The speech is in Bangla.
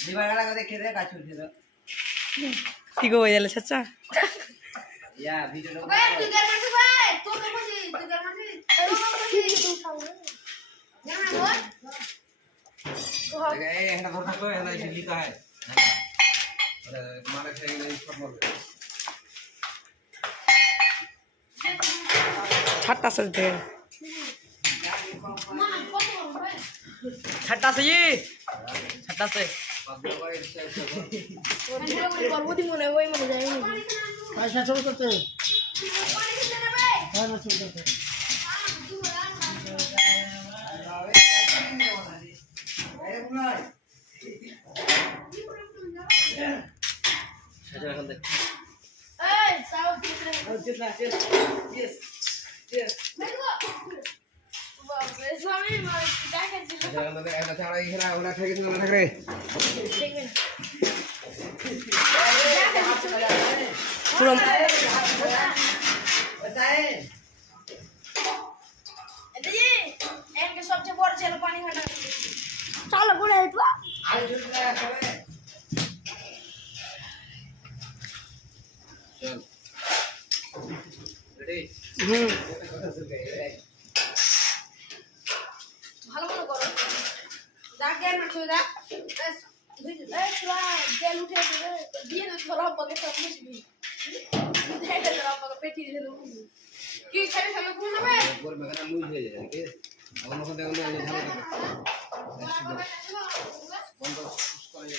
दिवाला को देखे दे काचू दे ठीक हो जाले चाचा या वीडियो लो भाई तू कर मत भाई तू कर मत ए हेडा धर तो हेडा इडली का है अरे तुम्हारे से ये सब बोल छट्टा से दे छट्टा से ये छट्टा से पर्वती मने वही मने जाएंगे कैसा छोड़ करते हैं ना छोड़ करते ए साउथ जितना यस यस बाप रे सामने मार क्या कर दिया jangan nanti ada cara ini lah udah kayak gitu udah kayak पूरा बताए ये इनके सबसे बड़ा चलो पानी हटा चलो बोले तो आज जुट गया चले चल रेडी ভালো মনে করো দাগ দেন না ছুঁই দাগ এই পুরা তেল উঠে দিয়ে না ধরো বলে সব মিশবি দেখে ধরো আমাকে পেটি দিয়ে দেবো কি খাবে খাবে কোন নেবে একবার মেঘনা লুজ হয়ে যায় কি এখন ওখানে দেখো ঝামেলা বন্ধ করে